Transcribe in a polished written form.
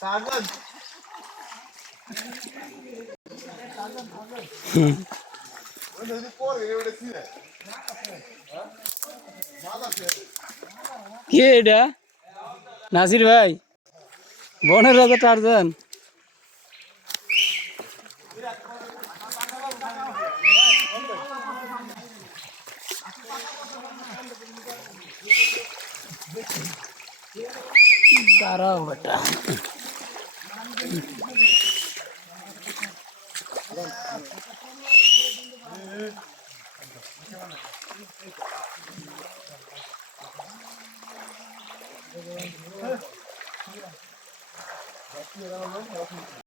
Tarzan কে এটা নাসির ভাই বনের রাজা টারজান দাঁড়াও বেটা